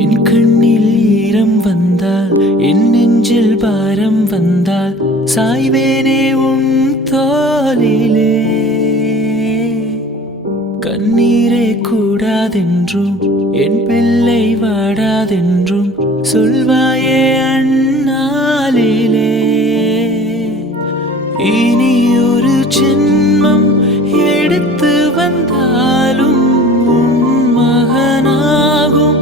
என் கண்ணில் ஈரம் வந்தால் என் நெஞ்சில் பாரம் வந்தால் சாய்வேனே உன் தோளிலே. கண்ணீரே கூடாதென்றும் என் பிள்ளை வாடாதென்றும் சொல்வாயே அந்நாளிலே. இனி ஒரு ஜென்மம் எடுத்து வந்தாலும் உன் மகனாகும்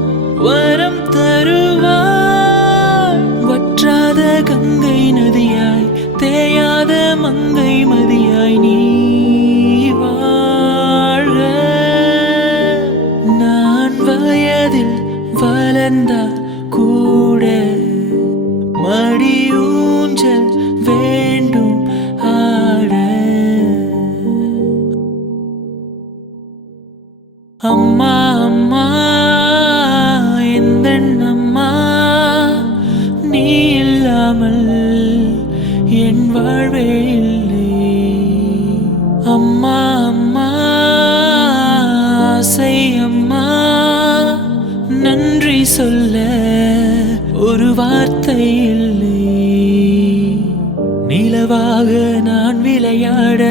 வரம் தருவாய். வற்றாத கங்கை நதியாய் தேயாத மங்கை மதியாய் நீ வாழ. நான் வயதில் வளர்ந்தால் கூட மடியூஞ்சல் வேண்டும் ஆட. அம்மா அம்மா எந்தன் அம்மா, நீ இல்லாமல் என் வாழ்வே இல்லை. அம்மா அம்மா ஆசை அம்மா, நன்றி சொல்ல ஒரு வார்த்தை இல்லை. நிலவாக நான் விளையாட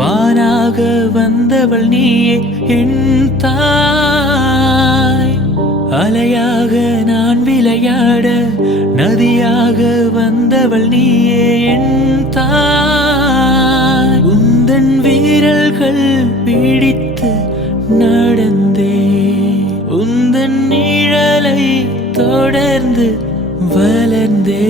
வானாக வந்தவள் நீயே என் தாய். அலையாக நான் விளையாட நதியாக வந்தவள் நீயே என் தாய். உந்தன் வீரல்கள் பிடித்து நடந்தே உந்தன் நிழலை தொடர்ந்து வளர்ந்தே.